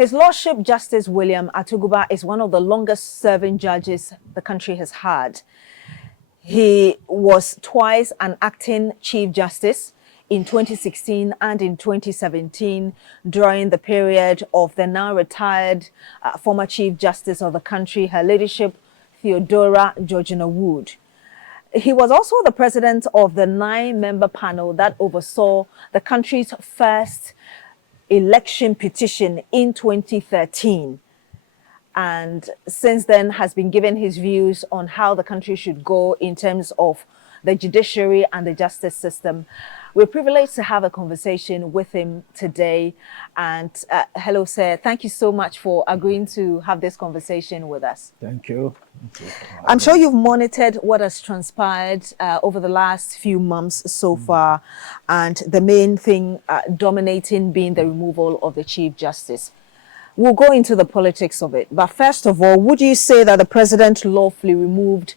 His Lordship Justice William Atuguba is one of the longest-serving judges the country has had. He was twice an acting Chief Justice in 2016 and in 2017 during the period of the now retired former Chief Justice of the country, Her Ladyship Theodora Georgina Wood. He was also the president of the 9-member panel that oversaw the country's first election petition in 2013. And since then has been given his views on how the country should go in terms of the judiciary and the justice system. We're privileged to have a conversation with him today. And hello, sir. Thank you so much for agreeing to have this conversation with us. Thank you. I'm sure you've monitored what has transpired over the last few months so far, and the main thing dominating being the removal of the Chief Justice. We'll go into the politics of it. But first of all, would you say that the president lawfully removed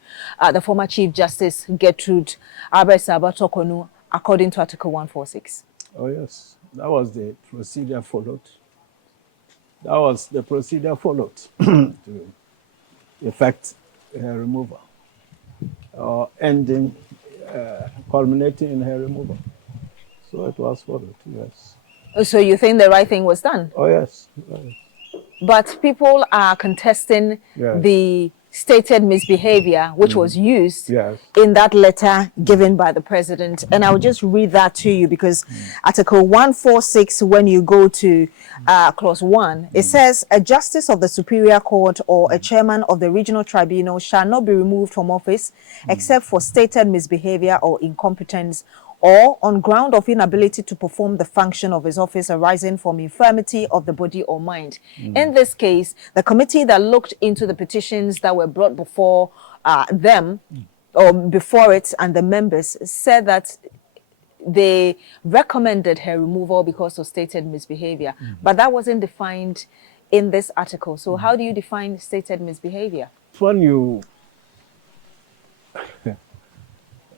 the former Chief Justice Gertrude Torkonoo according to Article 146? Oh, yes. That was the procedure followed. That was the procedure followed to effect her removal, or ending, culminating in her removal. So it was followed, yes. So you think the right thing was done? Oh, yes. But people are contesting the stated misbehavior which was used in that letter given by the president. And I'll just read that to you because Article 146, when you go to clause 1, it says, a justice of the Superior Court or a chairman of the regional tribunal shall not be removed from office except for stated misbehavior or incompetence, or on ground of inability to perform the function of his office arising from infirmity of the body or mind. In this case, the committee that looked into the petitions that were brought before them, or before it, and the members said that they recommended her removal because of stated misbehavior. But that wasn't defined in this article. So how do you define stated misbehavior? When you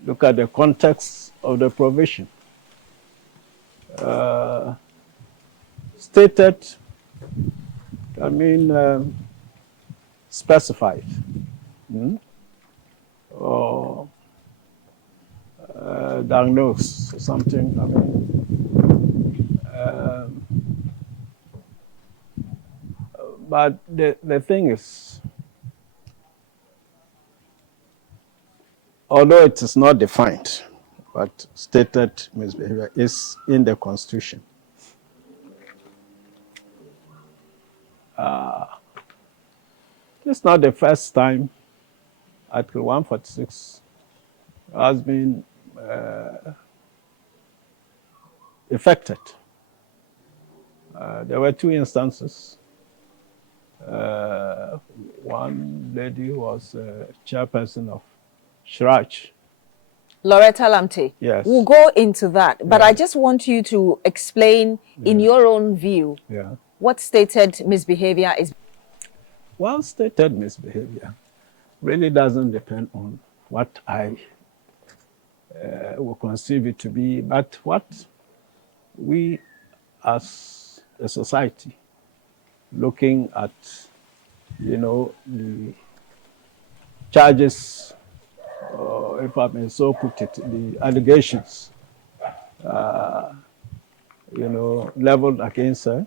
look at the context of the provision, stated, I mean, specified, or diagnosed or something. I mean, but the thing is, although it is not defined, but stated misbehavior is in the Constitution. It's not the first time Article 146 has been affected. There were 2 instances. One lady was chairperson of Shraj. Loretta Lamte. Yes. We'll go into that. But I just want you to explain in your own view what stated misbehavior is. Well, stated misbehavior really doesn't depend on what I will conceive it to be, but what we as a society looking at, the charges, if I may so put it, the allegations, leveled against her,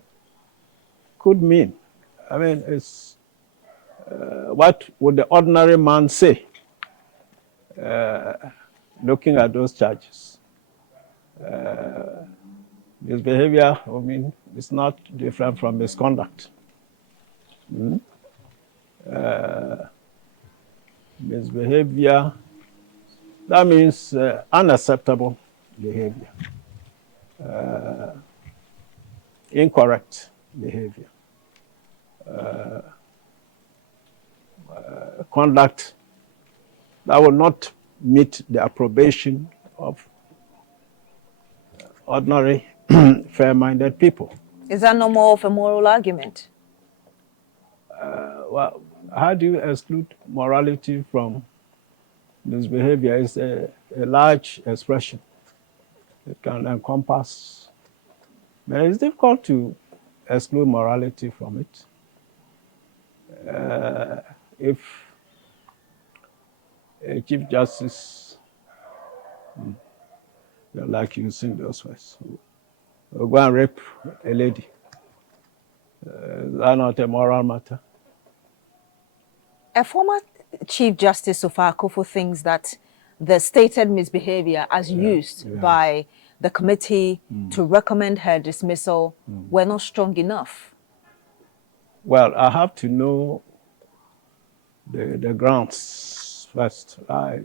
could mean. I mean, it's what would the ordinary man say, looking at those charges? Misbehavior, I mean, it's not different from misconduct. Misbehavior, that means unacceptable behavior, incorrect behavior, conduct that will not meet the approbation of ordinary, fair-minded people. Is that no more of a moral argument? Well, how do you exclude morality from misbehavior? It's a large expression. It can encompass, but it's difficult to exclude morality from it. If a Chief Justice, like using those words, will go and rape a lady, is that not a moral matter? A former Chief Justice of Akufo thinks that the stated misbehavior as used by the committee to recommend her dismissal were not strong enough. Well, I have to know the grounds first. I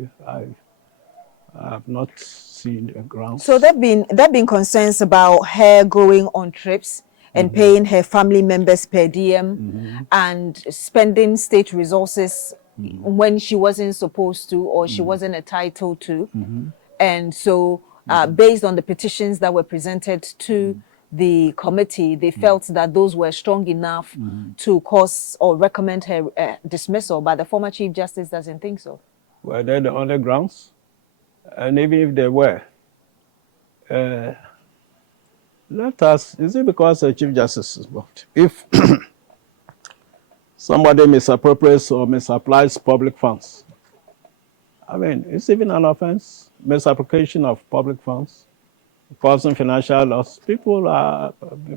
have not seen the grounds. So there've been concerns about her going on trips and paying her family members per diem and spending state resources when she wasn't supposed to or she wasn't entitled to. And so based on the petitions that were presented to the committee, they felt that those were strong enough to cause or recommend her dismissal, but the former Chief Justice doesn't think so. Were they the only grounds? And even if they were, let us, is it because the Chief Justice is involved? If somebody misappropriates or misapplies public funds, I mean, it's even an offense, misapplication of public funds, causing financial loss. People are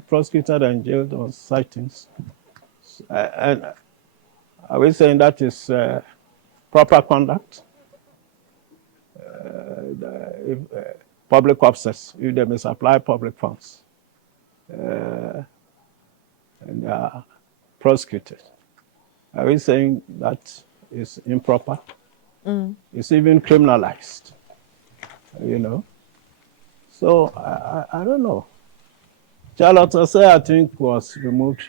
prosecuted and jailed on such things. And are we saying that is proper conduct? If public officers, if they misapply public funds and they are prosecuted, are we saying that is improper? It's even criminalized, you know? So I don't know. Charlotte Osei, I think, was removed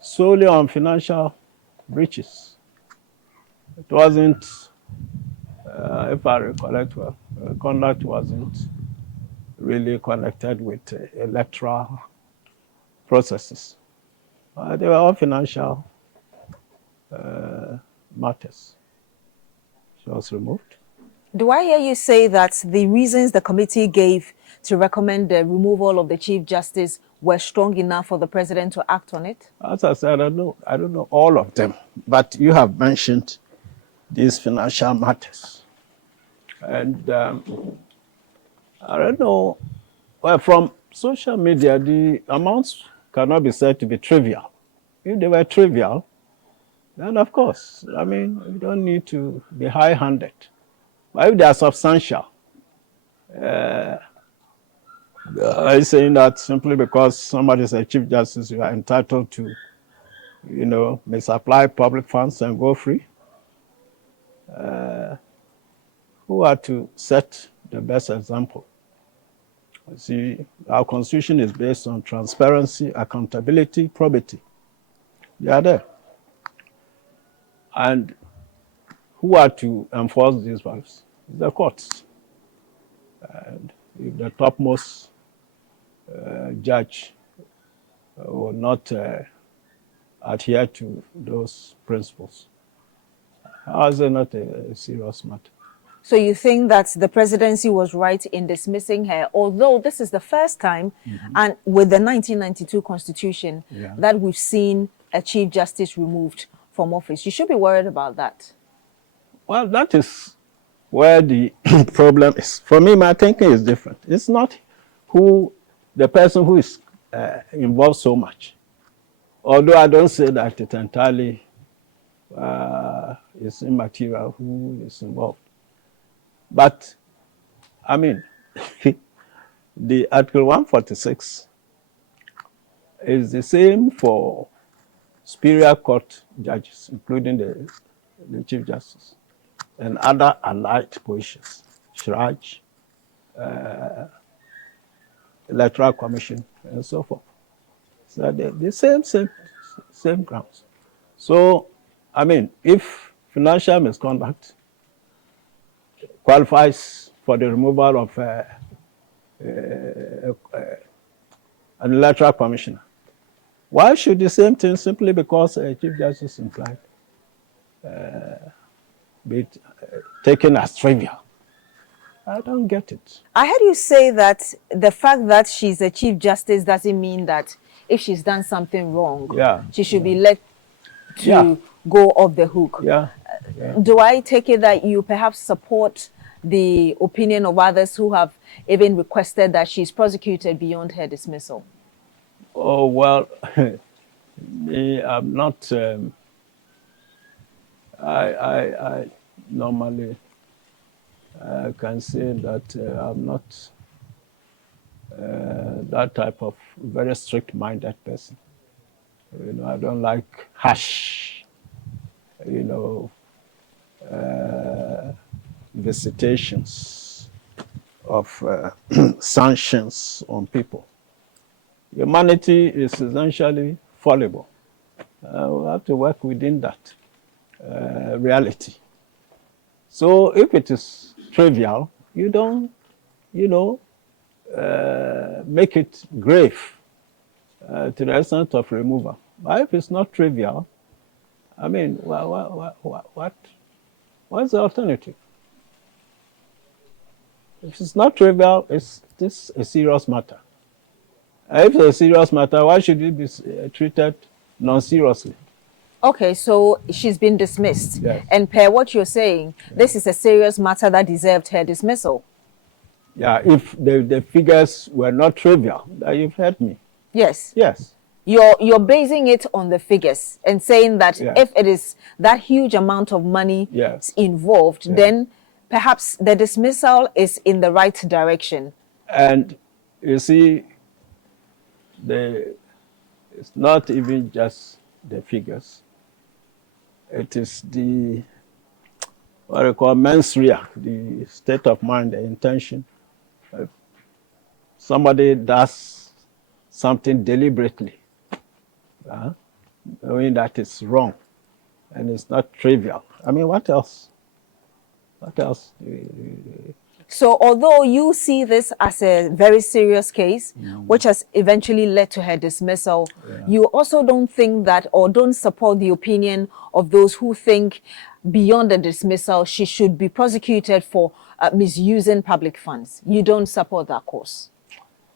solely on financial breaches. It wasn't, if I recollect well, conduct wasn't really connected with electoral processes. They were all financial matters. She was removed. Do I hear you say that the reasons the committee gave to recommend the removal of the Chief Justice were strong enough for the president to act on it? As I said, I don't know all of them, but you have mentioned these financial matters. And I don't know, well, from social media, the amounts cannot be said to be trivial. If they were trivial, then of course, I mean, you don't need to be high-handed. But if they are substantial, I'm saying that simply because somebody is a Chief Justice, you are entitled to, you know, misapply public funds and go free. Who are to set the best example? You see, our Constitution is based on transparency, accountability, probity. They are there. And who are to enforce these values? The courts. And if the topmost judge will not adhere to those principles, how is it not a serious matter? So you think that the presidency was right in dismissing her, although this is the first time, and with the 1992 Constitution, that we've seen a Chief Justice removed from office. You should be worried about that. Well, that is where the problem is. For me, my thinking is different. It's not the person who is involved so much. Although I don't say that it entirely is immaterial who is involved. But, I mean, the Article 146 is the same for superior court judges, including the Chief Justice, and other allied positions, Shraj, Electoral Commission, and so forth. So the same grounds. So, I mean, if financial misconduct qualifies for the removal of an electoral commissioner, why should the same thing, simply because a Chief Justice implied, be taken as trivial? I don't get it. I heard you say that the fact that she's a Chief Justice doesn't mean that if she's done something wrong, she should be let to go off the hook. Do I take it that you perhaps support the opinion of others who have even requested that she's prosecuted beyond her dismissal? Oh, well, I'm not, I normally can say that I'm not that type of very strict-minded person. You know, I don't like harsh, you know, visitations of sanctions on people. Humanity is essentially fallible. We have to work within that reality. So if it is trivial, you don't, you know, make it grave to the extent of removal. But if it's not trivial, I mean, what's the alternative? If it's not trivial, is this a serious matter? If it's a serious matter, why should it be treated non-seriously? Okay, so she's been dismissed. Yes. And per what you're saying, this is a serious matter that deserved her dismissal. Yeah, if the figures were not trivial, you've heard me. Yes. Yes. You're basing it on the figures and saying that if it is that huge amount of money involved, then perhaps the dismissal is in the right direction. And you see, it's not even just the figures. It is the, what I call mens rea, the state of mind, the intention. If somebody does something deliberately, knowing that it's wrong and it's not trivial. I mean, what else? What else? So although you see this as a very serious case, which has eventually led to her dismissal, you also don't think that, or don't support the opinion of those who think beyond the dismissal, she should be prosecuted for misusing public funds. You don't support that course?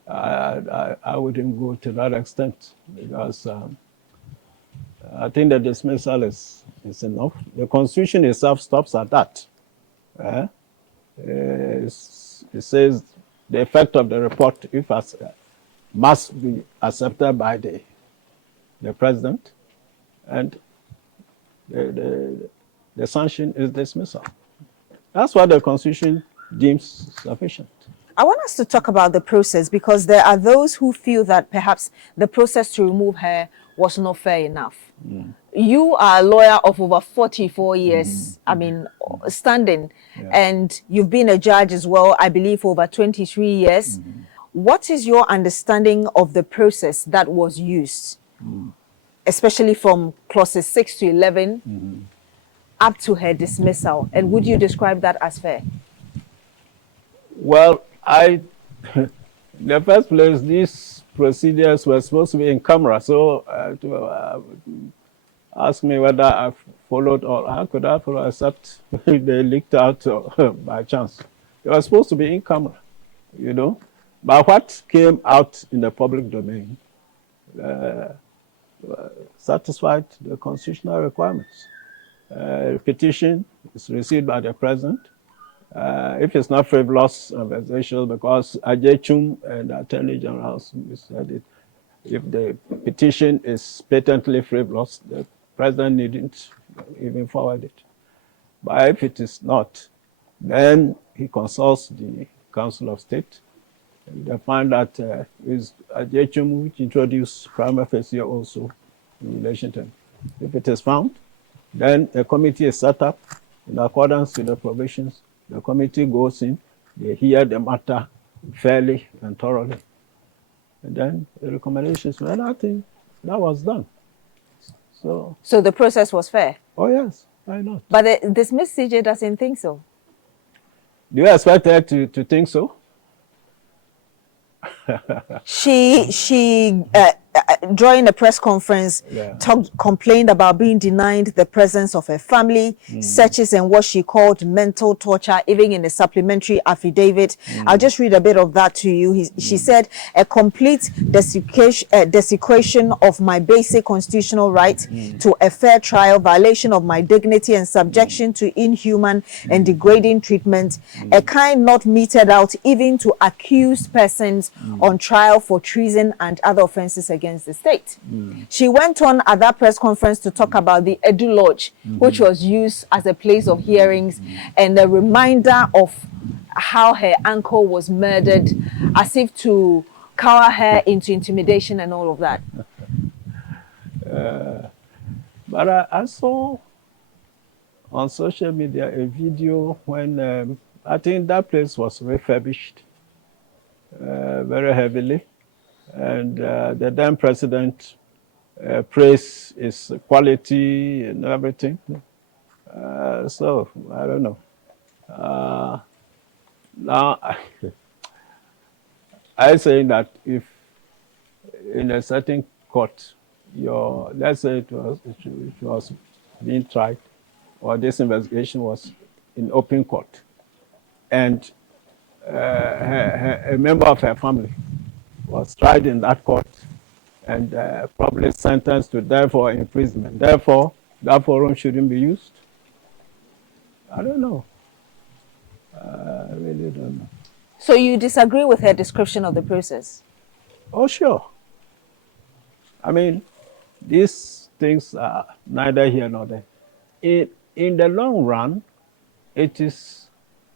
I wouldn't go to that extent, because I think the dismissal is enough. The Constitution itself stops at that. It says the effect of the report, if must be accepted by the president, and the sanction is dismissal. That's what the Constitution deems sufficient. I want us to talk about the process, because there are those who feel that perhaps the process to remove her was not fair enough. You are a lawyer of over 44 years, I mean, standing, and you've been a judge as well, I believe, for over 23 years. What is your understanding of the process that was used, especially from clauses 6 to 11 up to her dismissal? And would you describe that as fair? Well, in the first place, these procedures were supposed to be in camera, so to ask me whether I've followed, or how could I follow, except they leaked out by chance. They were supposed to be in camera, you know. But what came out in the public domain satisfied the constitutional requirements. Petition is received by the president. If it's not frivolous and vexatious, because Ajechum and the Attorney General said it, if the petition is patently frivolous, the president needn't even forward it. But if it is not, then he consults the Council of State. And they find that is Ajechum, which introduced prima facie also in relation to him. If it is found, then a committee is set up in accordance with the provisions. The committee goes in, they hear the matter fairly and thoroughly. And then the recommendations, well, I think that was done. So the process was fair? Oh, yes, why not? But the dismissed CJ doesn't think so. Do you expect her to think so? She during a press conference, complained about being denied the presence of her family, searches and what she called mental torture, even in a supplementary affidavit. I'll just read a bit of that to you. She said, a complete desecration of my basic constitutional right to a fair trial, violation of my dignity and subjection to inhuman and degrading treatment, a kind not meted out even to accused persons on trial for treason and other offenses against the state. She went on at that press conference to talk about the Edu Lodge, which was used as a place of hearings and a reminder of how her uncle was murdered, as if to cower her into intimidation and all of that. But I saw on social media a video when I think that place was refurbished very heavily. And the then president praised its quality and everything. So, I don't know. Now, I say that if in a certain court, let's say it was being tried, or this investigation was in open court, and a member of her family was tried in that court and probably sentenced to death or imprisonment. Therefore, that forum shouldn't be used. I don't know. I really don't know. So you disagree with her description of the process? Oh, sure. I mean, these things are neither here nor there. In the long run, it is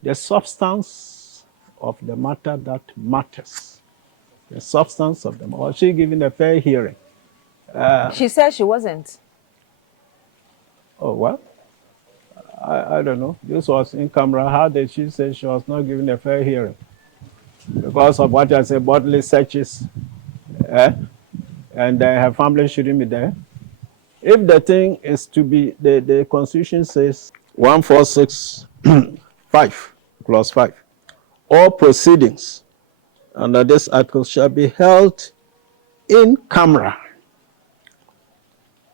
the substance of the matter that matters. The substance of them. Was she given a fair hearing? She said she wasn't. Oh, well, I don't know. This was in camera. How did she say she was not given a fair hearing? Because of what I said, bodily searches, and her family shouldn't be there. If the thing is to be, the Constitution says 146(5), clause 5, all proceedings under this article shall be held in camera,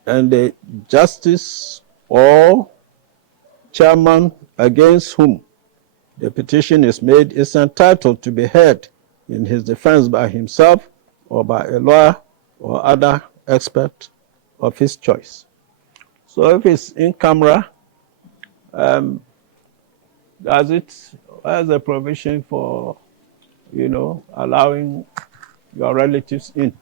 and the justice or chairman against whom the petition is made is entitled to be heard in his defense by himself or by a lawyer or other expert of his choice. So if it's in camera, does it has a provision for, allowing your relatives in?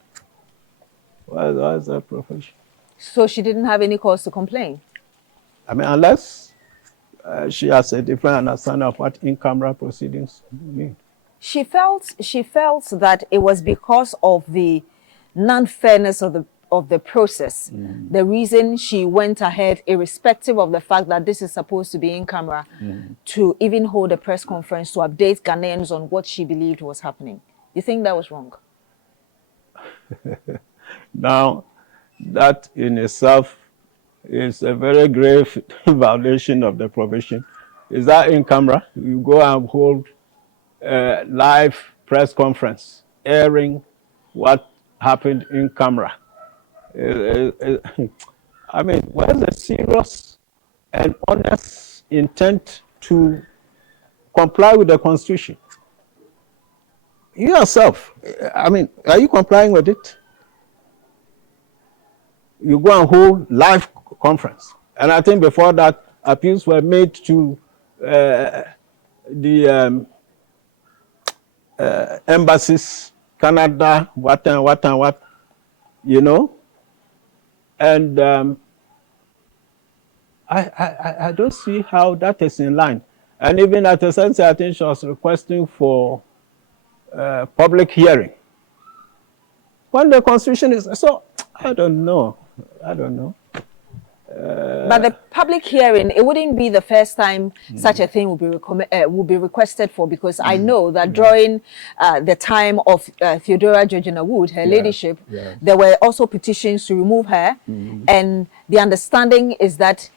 What is that provision? So she didn't have any cause to complain? I mean, unless she has a different understanding of what in-camera proceedings mean. She felt that it was because of the non-fairness of the process, the reason she went ahead, irrespective of the fact that this is supposed to be in camera, to even hold a press conference to update Ghanaians on what she believed was happening. You think that was wrong? Now, that in itself is a very grave violation of the provision. Is that in camera? You go and hold a live press conference airing what happened in camera. I mean, where's the serious and honest intent to comply with the Constitution? You yourself, I mean, are you complying with it? You go and hold live conference. And I think before that, appeals were made to the embassies, Canada, what, And I don't see how that is in line. And even at a sense, I think she was requesting for public hearing. When the Constitution is, so I don't know. But the public hearing, it wouldn't be the first time such a thing would be requested for, because I know that during the time of Theodora Georgina Wood, her ladyship, there were also petitions to remove her, and the understanding is that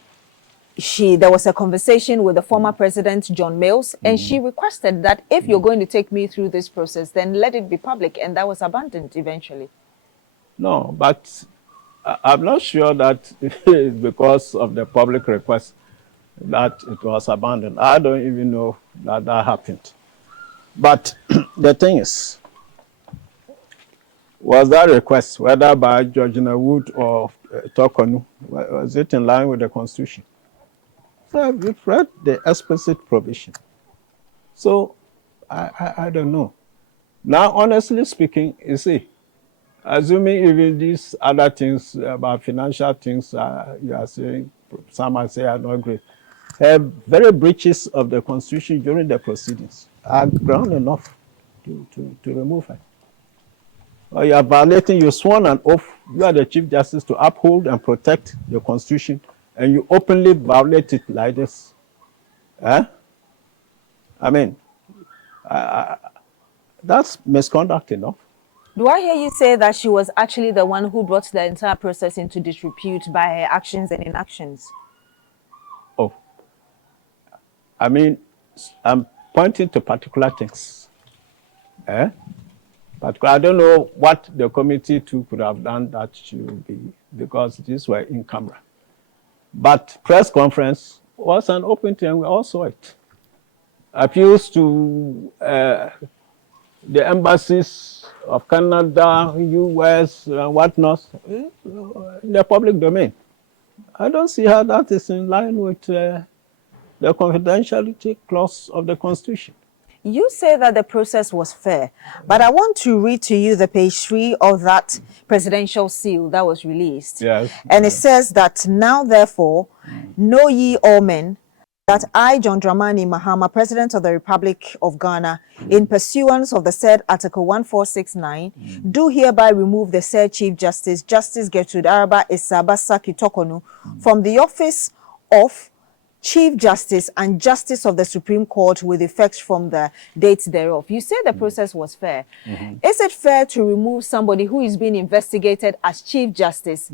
there was a conversation with the former president, John Mills, and she requested that if you're going to take me through this process, then let it be public, and that was abandoned eventually. No, but I'm not sure that it's because of the public request that it was abandoned. I don't even know that that happened. But the thing is, was that request, whether by Georgina Wood or Torkonoo, was it in line with the Constitution? So we've read the explicit provision. So I don't know. Now, honestly speaking, you see, assuming even these other things about financial things you are saying, some might say are not great, have very breaches of the Constitution during the proceedings are ground enough to remove her. Or you are violating, you sworn an oath, you are the Chief Justice to uphold and protect the Constitution, and you openly violate it like this. Eh? I mean, that's misconduct enough. Do I hear you say that she was actually the one who brought the entire process into disrepute by her actions and inactions? Oh, I mean, I'm pointing to particular things. But I don't know what the committee too could have done that should be, because these were in camera. But press conference was an open thing, we all saw it. Appeals to the embassies of Canada, US, whatnot, in the public domain. I don't see how that is in line with the confidentiality clause of the Constitution. You say that the process was fair, but I want to read to you the page 3 of that presidential seal that was released. Yes. And it says that now, therefore, know ye all men, that I, John Dramani Mahama, President of the Republic of Ghana, in pursuance of the said Article 1469, do hereby remove the said Chief Justice, Justice Gertrude Torkonoo, from the office of Chief Justice and Justice of the Supreme Court with effect from the date thereof. You say the process was fair. Is it fair to remove somebody who is being investigated as Chief Justice,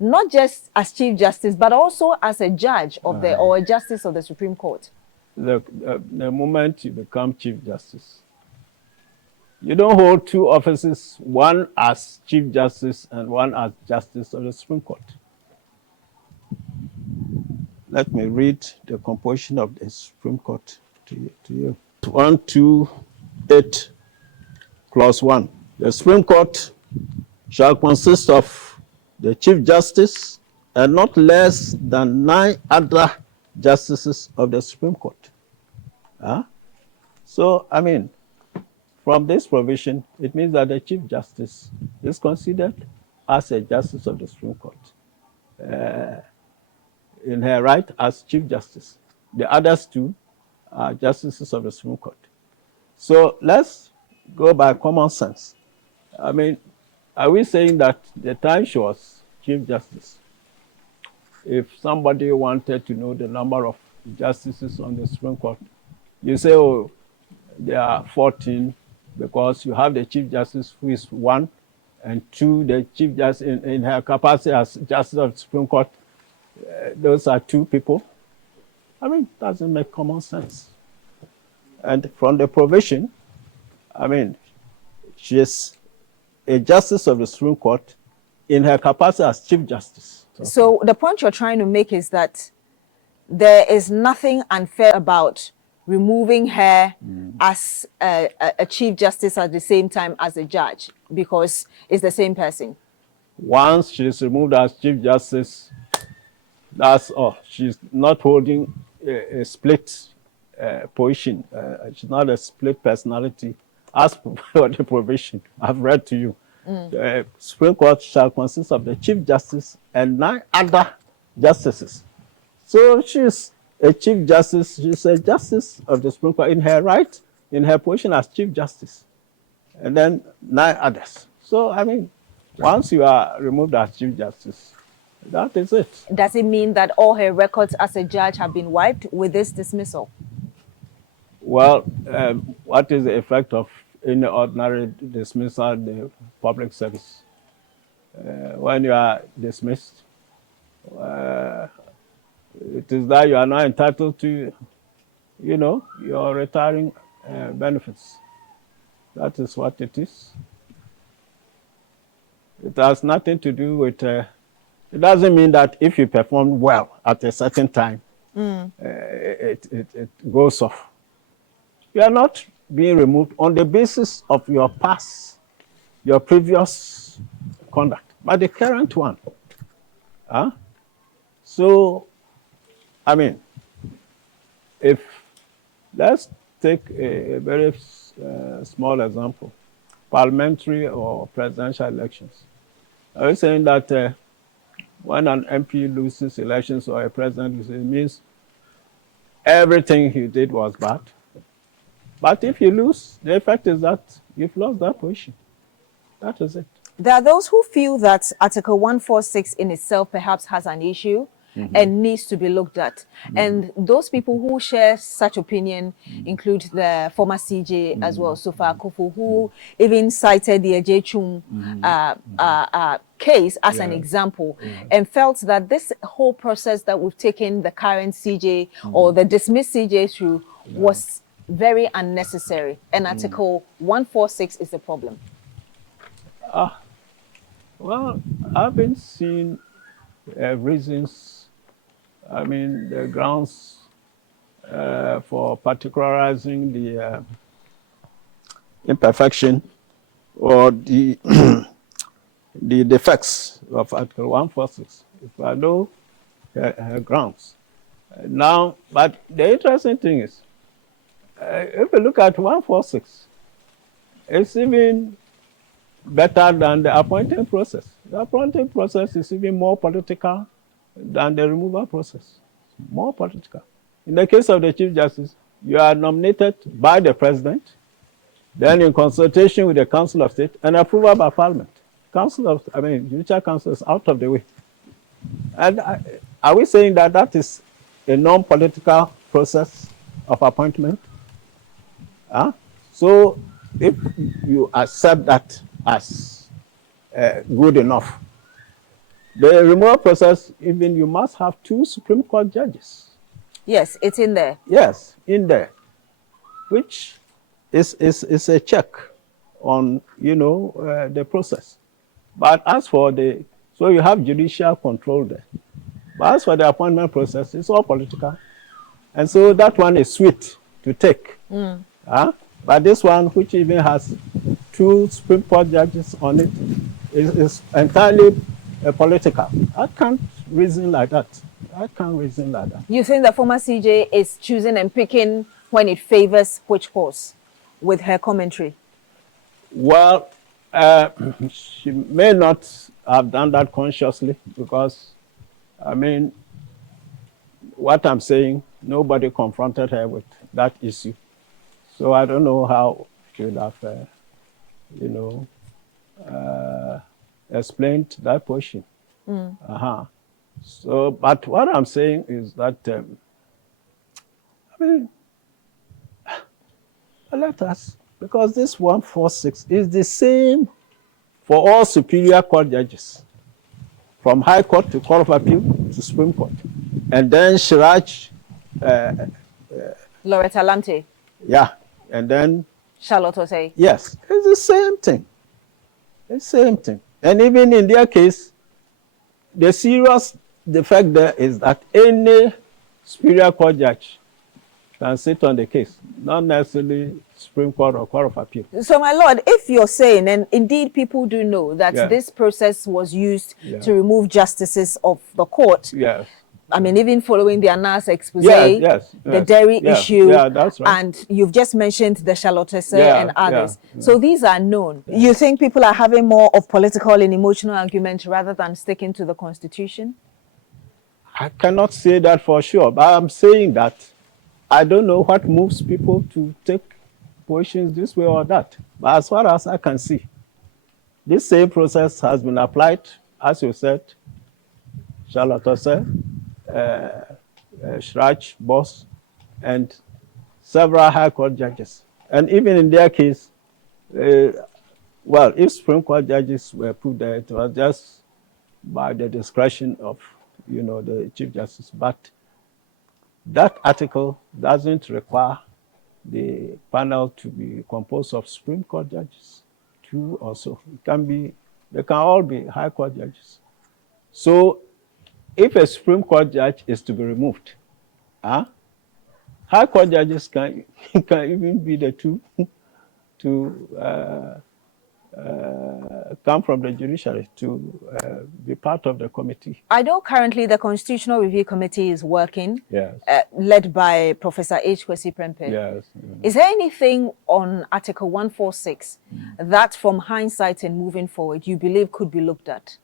not just as Chief Justice, but also as a judge of the or a Justice of the Supreme Court? The moment you become Chief Justice, you don't hold two offices, one as Chief Justice and one as Justice of the Supreme Court. Let me read the composition of the Supreme Court to you. 128, clause 1. The Supreme Court shall consist of the Chief Justice and not less than 9 other justices of the Supreme Court. So, I mean, from this provision, it means that the Chief Justice is considered as a Justice of the Supreme Court. In her right as Chief Justice. The others two are Justices of the Supreme Court. So let's go by common sense. I mean, are we saying that the time she was Chief Justice, if somebody wanted to know the number of justices on the Supreme Court, you say, oh, there are 14 because you have the Chief Justice who is 1, and 2, the Chief Justice in her capacity as Justice of the Supreme Court, those are 2 people. I mean, doesn't make common sense. And from the provision, I mean, she is a Justice of the Supreme Court in her capacity as Chief Justice. So the point you're trying to make is that there is nothing unfair about removing her as a Chief Justice at the same time as a judge, because it's the same person. Once she is removed as Chief Justice, that's all. She's not holding a split position. She's not a split personality. As per the provision I've read to you, the Supreme Court shall consist of the Chief Justice and 9 other justices. So she's a Chief Justice. She's a Justice of the Supreme Court in her right, in her position as Chief Justice, and then 9 others. So, I mean, once you are removed as Chief Justice, that is it. Does it mean that all her records as a judge have been wiped with this dismissal? Well, what is the effect of any ordinary dismissal in the public service? When you are dismissed, it is that you are not entitled to, you know, your retiring benefits. That is what it is. It has nothing to do with, it doesn't mean that if you perform well at a certain time, it goes off. You are not being removed on the basis of your past, your previous conduct, but the current one. Huh? So, I mean, if, let's take a very small example, parliamentary or presidential elections. I was saying that when an MP loses elections or a president loses, it means everything he did was bad. But if you lose, the effect is that you've lost that position. That is it. There are those who feel that Article 146 in itself perhaps has an issue and needs to be looked at. And those people who share such opinion include the former CJ as well, Sofa Akufo, who even cited the Ejechum case as an example and felt that this whole process that we've taken the current CJ or the dismissed CJ through was very unnecessary. And Article 146 is the problem. Well, I've been seeing reasons, I mean, the grounds for particularizing the imperfection or the the defects of Article 146. If I know grounds. Now, but the interesting thing is, if you look at 146, it's even better than the appointing process. The appointing process is even more political than the removal process. More political. In the case of the Chief Justice, you are nominated by the President, then in consultation with the Council of State, and approval by Parliament. Judicial Council is out of the way. And are we saying that that is a non-political process of appointment? So if you accept that as good enough, the removal process, even you must have 2 Supreme Court judges. Yes, it's in there. Yes, in there, which is a check on, the process. But as for so you have judicial control there. But as for the appointment process, it's all political. And so that one is sweet to take. But this one, which even has 2 Supreme Court judges on it, is entirely political. I can't reason like that. You think the former CJ is choosing and picking when it favors which course with her commentary? Well, she may not have done that consciously because, I mean, what I'm saying, nobody confronted her with that issue. So I don't know how she would have, explained that portion. So, but what I'm saying is that, let us, because this 146 is the same for all Superior Court judges, from High Court to Court of Appeal to Supreme Court. And then Shiraj. Loretta Lante. Yeah, and then Charlotte Osei. Yes, it's the same thing. It's the same thing. And even in their case, the serious defect there is that any Superior Court judge can sit on the case, not necessarily Supreme Court or Court of Appeal. So, my lord, if you're saying, and indeed people do know that this process was used to remove justices of the court. Yes. I mean, even following the Anas expose, the dairy issue, that's right. And you've just mentioned the Charlotte Osei and others. So these are known. You think people are having more of political and emotional arguments rather than sticking to the Constitution? I cannot say that for sure, but I'm saying that I don't know what moves people to take positions this way or that. But as far as I can see, this same process has been applied, as you said, Charlotte Osei, Shraj, Boss, and several High Court judges. And even in their case, well, if Supreme Court judges were put there, it was just by the discretion of, the Chief Justice. But that article doesn't require the panel to be composed of Supreme Court judges, 2 or so. It can be They can all be High Court judges. So if a Supreme Court judge is to be removed, High Court judges can even be the two to come from the judiciary to be part of the committee. I know currently the Constitutional Review Committee is working, yes. Led by Professor H. Kwesi Prempeh. Yes. Is there anything on Article 146 that, from hindsight and moving forward, you believe could be looked at?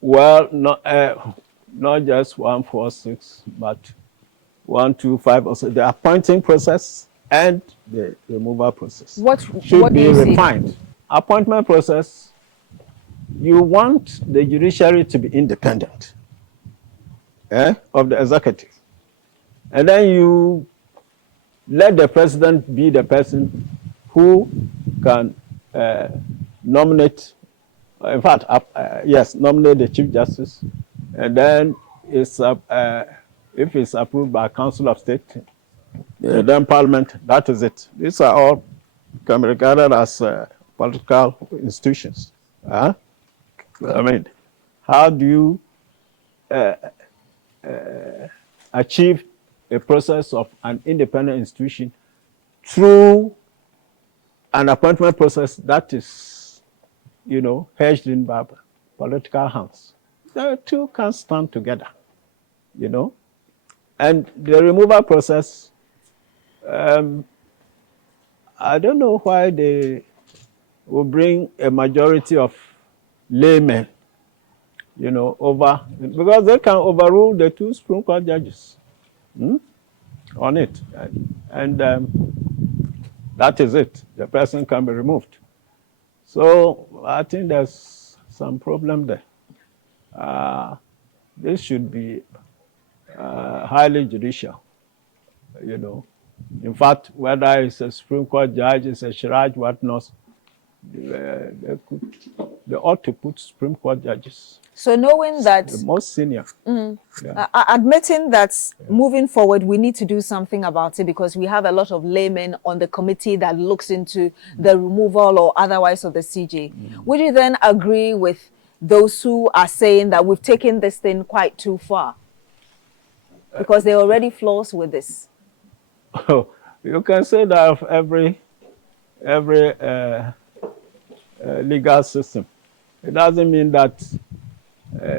Well, not just 146, but 125 also. The appointing process and the removal process should be refined. Appointment process, you want the judiciary to be independent of the executive. And then you let the president be the person who can nominate, in fact, nominate the Chief Justice. And then if it's approved by Council of State, then Parliament, that is it. These are all can be regarded as political institutions. I mean, how do you achieve a process of an independent institution through an appointment process that is, hedged in by political hands? The two can stand together, And the removal process, I don't know why they will bring a majority of laymen, over, because they can overrule the two Supreme Court judges on it. And that is it. The person can be removed. So I think there's some problem there. This should be highly judicial, In fact, whether it's a Supreme Court judge, it's a Shiraj, whatnot, they ought to put Supreme Court judges. So knowing that... The most senior. Admitting that moving forward, we need to do something about it because we have a lot of laymen on the committee that looks into the removal or otherwise of the CJ. Would you then agree with those who are saying that we've taken this thing quite too far? Because there are already flaws with this. Oh, you can say that of every legal system. It doesn't mean that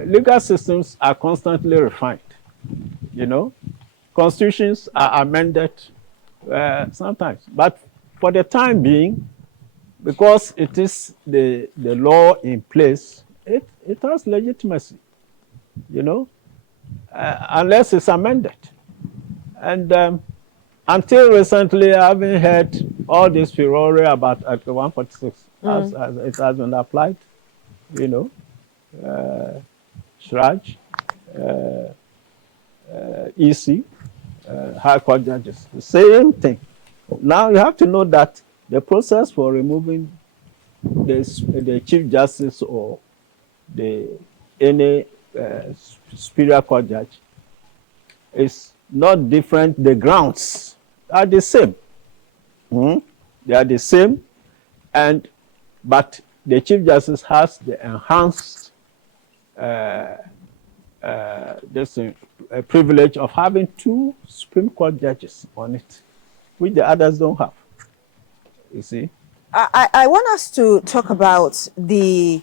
legal systems are constantly refined. Constitutions are amended sometimes, but for the time being, because it is the law in place, it has legitimacy. Unless it's amended. And until recently, I haven't heard all this furore about Article 146 as it has been applied, Shraj, EC, High Court judges, the same thing. Now you have to know that the process for removing the Chief Justice or any Superior Court judge is not different. The grounds are the same. They are the same, but the Chief Justice has the enhanced privilege of having two Supreme Court judges on it, which the others don't have. You see? I want us to talk about the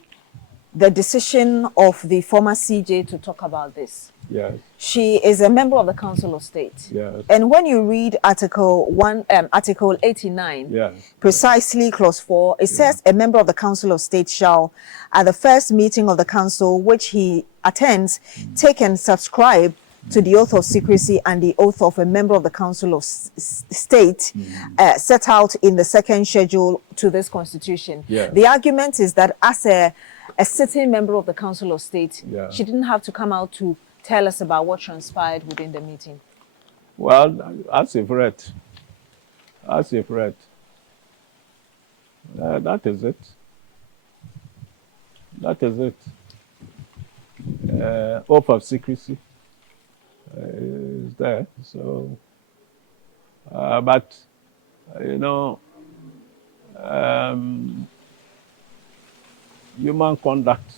decision of the former CJ to talk about this. Yes. She is a member of the Council of State. Yes. And when you read Article 89, yes. precisely clause 4, it says a member of the Council of State shall, at the first meeting of the Council which he attends, take and subscribe to the oath of secrecy and the oath of a member of the Council of State set out in the second schedule to this Constitution. Yes. The argument is that as a sitting member of the Council of State, yes. she didn't have to come out to tell us about what transpired within the meeting. Well, as you've read, that is it. That is it. Oath of secrecy is there. So, but, human conduct.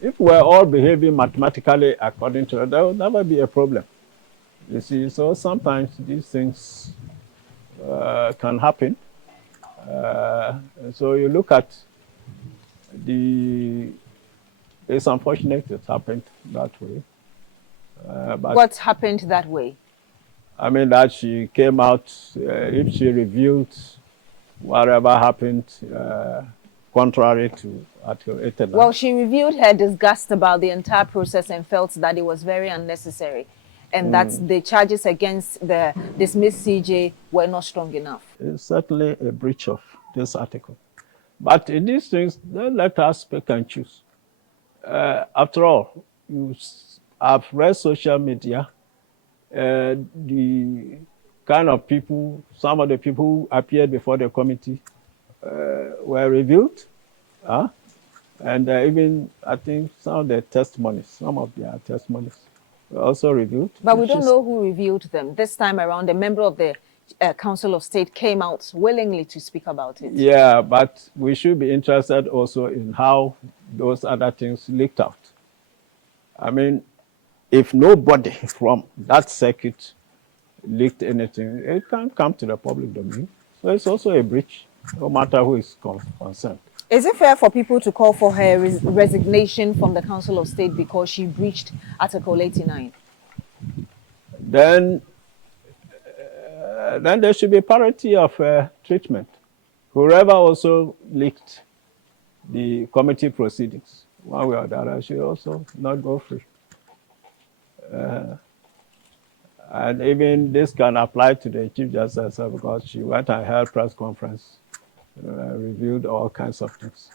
If we're all behaving mathematically according to it, there will never be a problem. You see, so sometimes these things can happen. So you look at it's unfortunate it happened that way. But what happened that way? I mean, that she came out, if she revealed whatever happened, contrary to Article 89. Well, she revealed her disgust about the entire process and felt that it was very unnecessary, and that the charges against the dismissed CJ were not strong enough. It's certainly a breach of this article. But in these things, don't let us pick and choose. After all, I've read social media, the kind of people, some of the people who appeared before the committee were revealed. And even, I think, some of their testimonies were also revealed. But we don't know who revealed them. This time around, a member of the Council of State came out willingly to speak about it. Yeah, but we should be interested also in how those other things leaked out. I mean, if nobody from that circuit leaked anything, it can't come to the public domain. So it's also a breach, no matter who is concerned. Is it fair for people to call for her resignation from the Council of State because she breached Article 89? Then there should be parity of treatment. Whoever also leaked the committee proceedings, one way or the other, should also not go free. And even this can apply to the Chief Justice because she went and held press conference, revealed all kinds of things.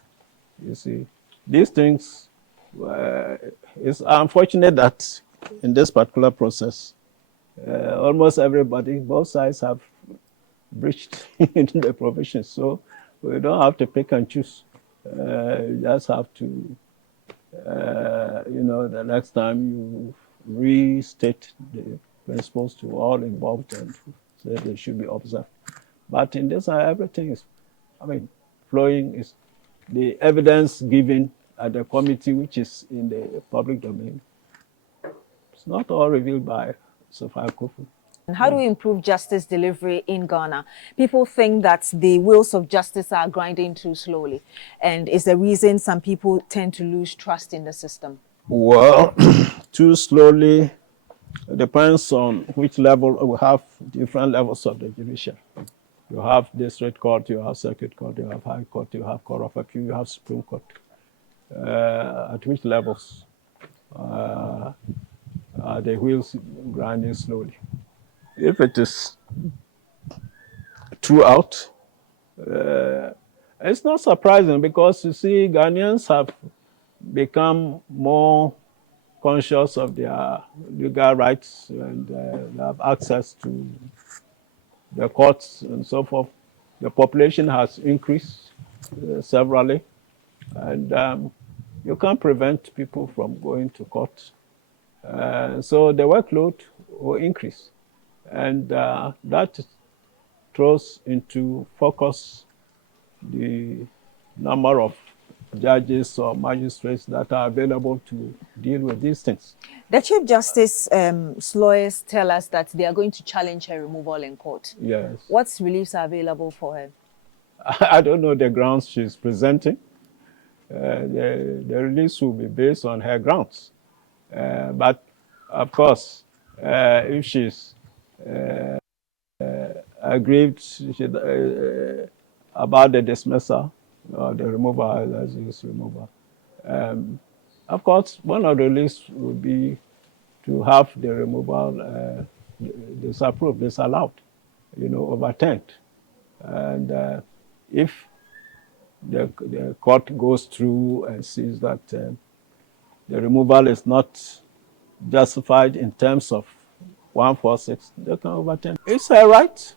You see, these things, it's unfortunate that in this particular process, almost everybody, both sides have breached the provisions. So we don't have to pick and choose. You just have to, the next time you restate the principles to all involved and say they should be observed. But in this, everything is, flowing is the evidence given at the committee, which is in the public domain. It's not all revealed by Sophia Kofu. And how do we improve justice delivery in Ghana? People think that the wheels of justice are grinding too slowly, and is the reason some people tend to lose trust in the system. Well, too slowly, it depends on which level. We have different levels of the judiciary. You have district court, you have circuit court, you have high court, you have court of appeal, you have Supreme Court. At which levels are the wheels grinding slowly? If it is throughout, it's not surprising because you see, Ghanaians have become more conscious of their legal rights and they have access to the courts and so forth. The population has increased severally, and you can't prevent people from going to court. So the workload will increase, and that throws into focus the number of judges or magistrates that are available to deal with these things. The Chief Justice's lawyers tell us that they are going to challenge her removal in court. Yes. What reliefs are available for her? I don't know the grounds she's presenting. The release will be based on her grounds. But, of course, if she's aggrieved about the dismissal, or the removal, as is removal. Of course, one of the lists would be to have the removal disapproved, disallowed, overturned. And if the court goes through and sees that the removal is not justified in terms of 146, they can overturn. It's her right.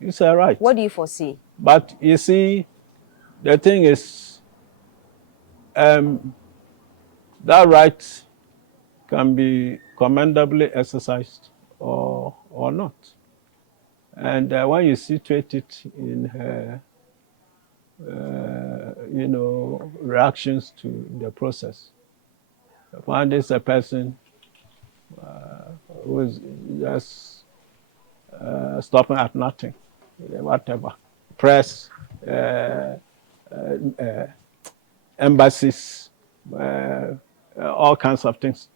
It's her right. What do you foresee? But you see, the thing is, that right can be commendably exercised or not. And when you situate it in her reactions to the process. One is a person who is just stopping at nothing, whatever. Press, embassies, all kinds of things.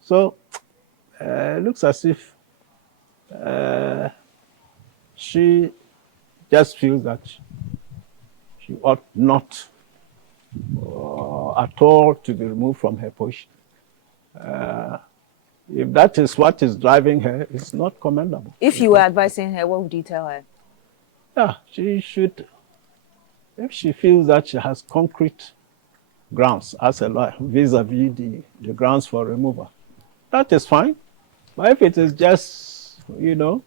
So it looks as if she just feels that she ought not at all to be removed from her position. If that is what is driving her, it's not commendable. If you were advising her, what would you tell her? Yeah, she should, if she feels that she has concrete grounds as a lawyer vis-a-vis the grounds for removal, that is fine. But if it is just, an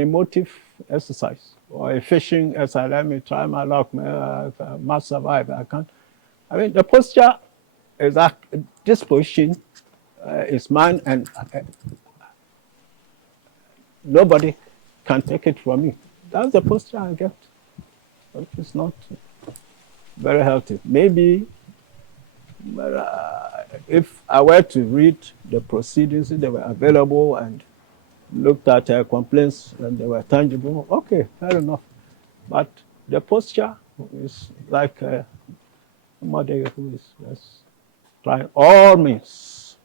emotive exercise or a fishing exercise, let me try my luck, I must survive, I can't. I mean, the posture is that this position is mine, and nobody can take it from me. That's the posture I get. It's not very healthy. Maybe if I were to read the proceedings, if they were available and looked at her complaints and they were tangible, okay, fair enough. But the posture is like somebody who is just trying all means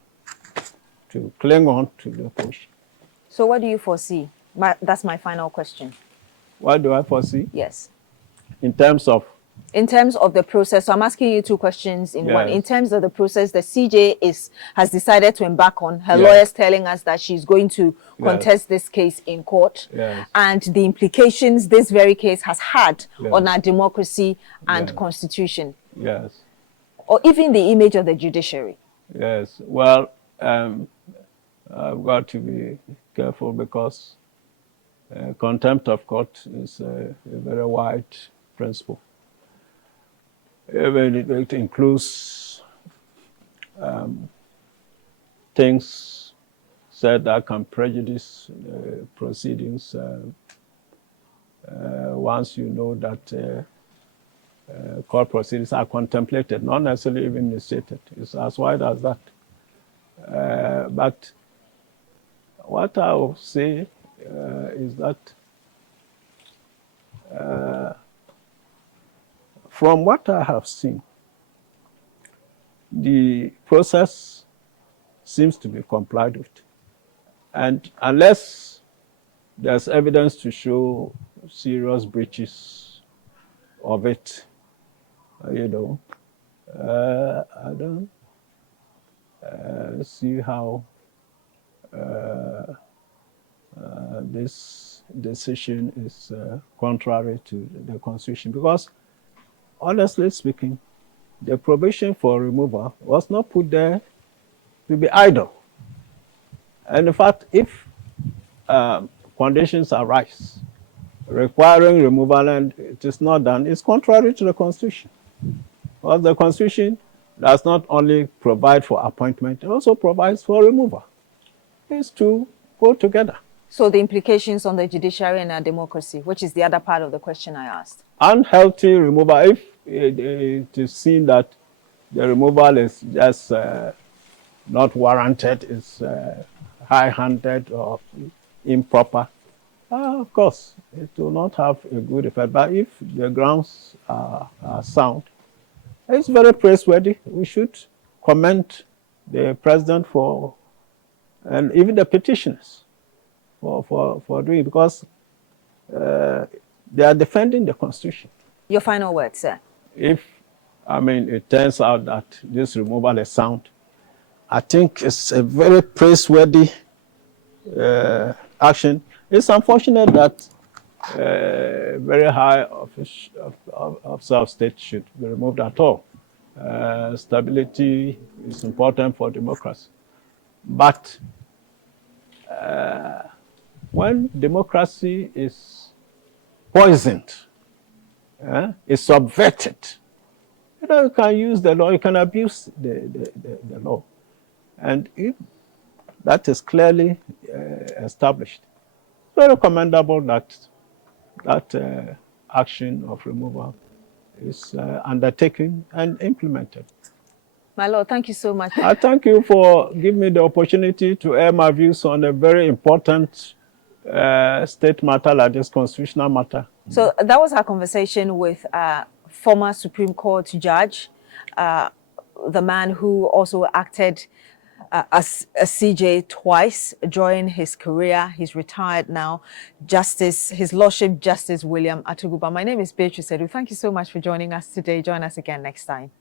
to cling on to the position. So what do you foresee? That's my final question. What do I foresee? Yes. In terms of? In terms of the process, so I'm asking you two questions in one. In terms of the process, the CJ has decided to embark on. Her lawyers telling us that she's going to contest this case in court, and the implications this very case has had on our democracy and constitution. Yes. Or even the image of the judiciary. Yes. Well, I've got to be careful because contempt of court is a very wide principle. Even it includes things said that can prejudice proceedings once you know that court proceedings are contemplated, not necessarily even initiated. It's as wide as that. But what I will say is that from what I have seen, the process seems to be complied with. And unless there's evidence to show serious breaches of it, I don't see how this decision is contrary to the Constitution. Because honestly speaking, the provision for removal was not put there to be idle. And in fact, if conditions arise requiring removal and it is not done, it's contrary to the Constitution. Because the Constitution does not only provide for appointment, it also provides for removal. These two go together. So the implications on the judiciary and our democracy, which is the other part of the question I asked. Unhealthy removal, if it is seen that the removal is just not warranted, is high-handed or improper, of course, it will not have a good effect. But if the grounds are sound, it's very praiseworthy. We should commend the president for, and even the petitioners for doing it, because they are defending the Constitution. Your final word, sir. If, it turns out that this removal is sound, I think it's a very praiseworthy action. It's unfortunate that very high officer of state should be removed at all. Stability is important for democracy. But when democracy is poisoned, is subverted, you can use the law, you can abuse the law. And if that is clearly established, very commendable that action of removal is undertaken and implemented. My Lord, thank you so much. I thank you for giving me the opportunity to air my views on a very important state matter like this, constitutional matter. So that was our conversation with former Supreme Court judge, the man who also acted as a CJ twice during his career. He's retired now. His Lordship Justice William Atuguba. My name is Beatrice. Thank you so much for joining us today. Join us again next time.